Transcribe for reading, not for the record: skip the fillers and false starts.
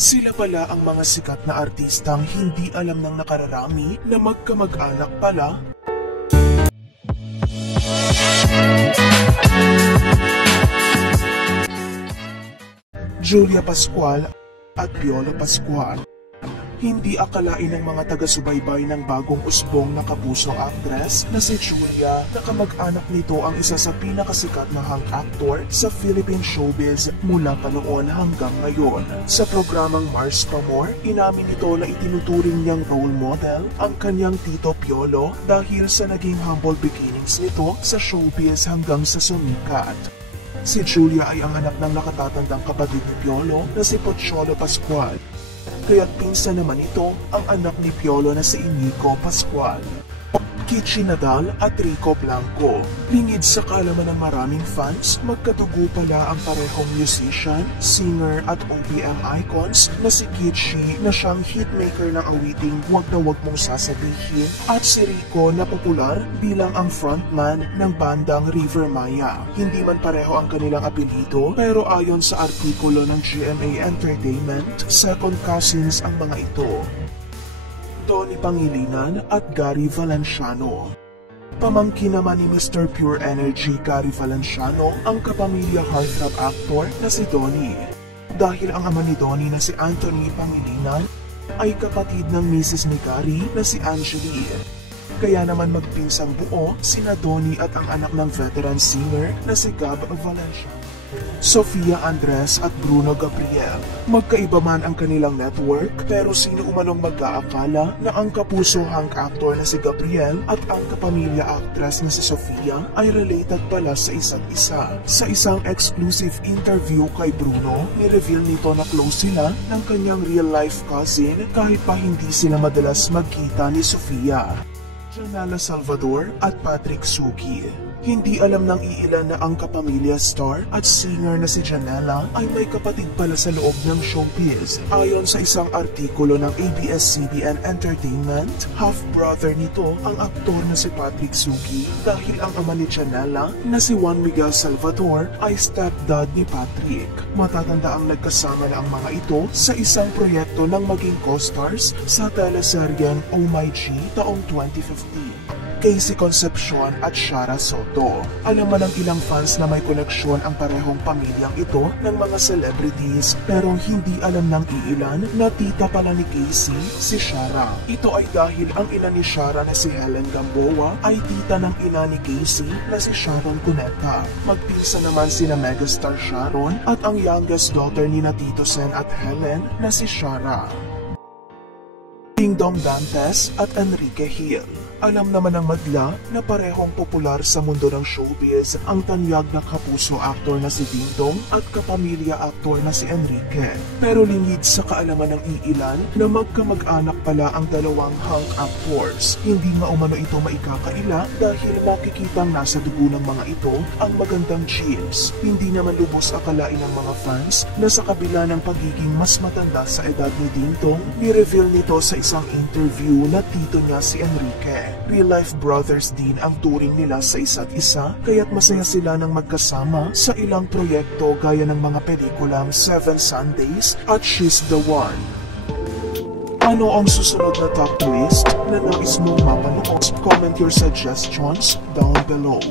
Sila pala ang mga sikat na artistang hindi alam ng nakararami na magkamag-anak pala. Julia Pascual at Piolo Pascual. Hindi akalain ng mga taga-subaybay ng bagong usbong na kapusong actress na si Julia na kamag-anak nito ang isa sa pinakasikat na hang actor sa Philippine showbiz mula pa noon hanggang ngayon. Sa programang Mars Pa More, inamin nito na itinuturing niyang role model ang kanyang tito Piolo dahil sa naging humble beginnings nito sa showbiz hanggang sa sumikat. Si Julia ay ang anak ng nakatatandang kapatid ni Piolo na si Pocholo Pascual. Kaya't pinsan naman ito ang anak ni Piolo na si Inigo Pascual. Kichi Nadal at Rico Blanco. Lingid sa kaalaman ng maraming fans, magkatugo pala ang parehong musician, singer at OPM icons na si Kichi na siyang hitmaker ng awiting Wag na Wag Mong Sasabihin at si Rico na popular bilang ang frontman ng bandang River Maya. Hindi man pareho ang kanilang apelyido pero ayon sa artikulo ng GMA Entertainment, second cousins ang mga ito. Tony Pangilinan at Gary Valenciano. Pamangkin naman ni Mr. Pure Energy Gary Valenciano ang kapamilya heartthrob actor na si Donnie. Dahil ang ama ni Donnie na si Anthony Pangilinan ay kapatid ng Mrs. ni Gary na si Angeli. Kaya naman magpinsang buo sina Donnie at ang anak ng veteran singer na si Gab Valenciano. Sofia Andres at Bruno Gabriel. Magkaiba man ang kanilang network pero sino umanong mag-aakala na ang kapuso hang actor na si Gabriel at ang kapamilya actress na si Sofia ay related pala sa isa't isa. Sa isang exclusive interview kay Bruno, ni-reveal nito na close sila ng kanyang real-life cousin kahit pa hindi sila madalas magkita ni Sofia. Janela Salvador at Patrick Suki. Hindi alam ng iilan na ang kapamilya star at singer na si Janela ay may kapatid pala sa loob ng showbiz. Ayon sa isang artikulo ng ABS-CBN Entertainment, half-brother nito ang aktor na si Patrick Suki dahil ang ama ni Janela na si Juan Miguel Salvador ay stepdad ni Patrick. Matatanda ang nagkasama na ang mga ito sa isang proyekto ng maging co-stars sa teleseryeng Oh My G taong 2015. Casey Concepcion at Shara Soto. Alaman ng ilang fans na may koneksyon ang parehong pamilyang ito ng mga celebrities pero hindi alam ng iilan na tita pala ni Casey si Shara. Ito ay dahil ang ina ni Shara na si Helen Gamboa ay tita ng ina ni Casey na si Sharon Cuneta. Magpinsan naman sina megastar Sharon at ang youngest daughter ni na Tito Sen at Helen na si Shara. Dingdong Dantes at Enrique Hill. Alam naman ng madla na parehong popular sa mundo ng showbiz ang tanyag na kapuso aktor na si Dingdong at kapamilya aktor na si Enrique. Pero lingid sa kaalaman ng iilan na magkamag-anak pala ang dalawang hang actors. Hindi nga umano ito maikakaila dahil makikitang nasa dugo ng mga ito ang magandang genes. Hindi naman lubos akalain ng mga fans na sa kabila ng pagiging mas matanda sa edad ni Dingdong, ni-reveal nito sa isang interview na tito niya si Enrique. Real-life brothers din ang turing nila sa isa't isa kaya't masaya sila ng magkasama sa ilang proyekto gaya ng mga pelikulang Seven Sundays at She's the One. Ano ang susunod na top list na nais mong mapanood? Comment your suggestions down below.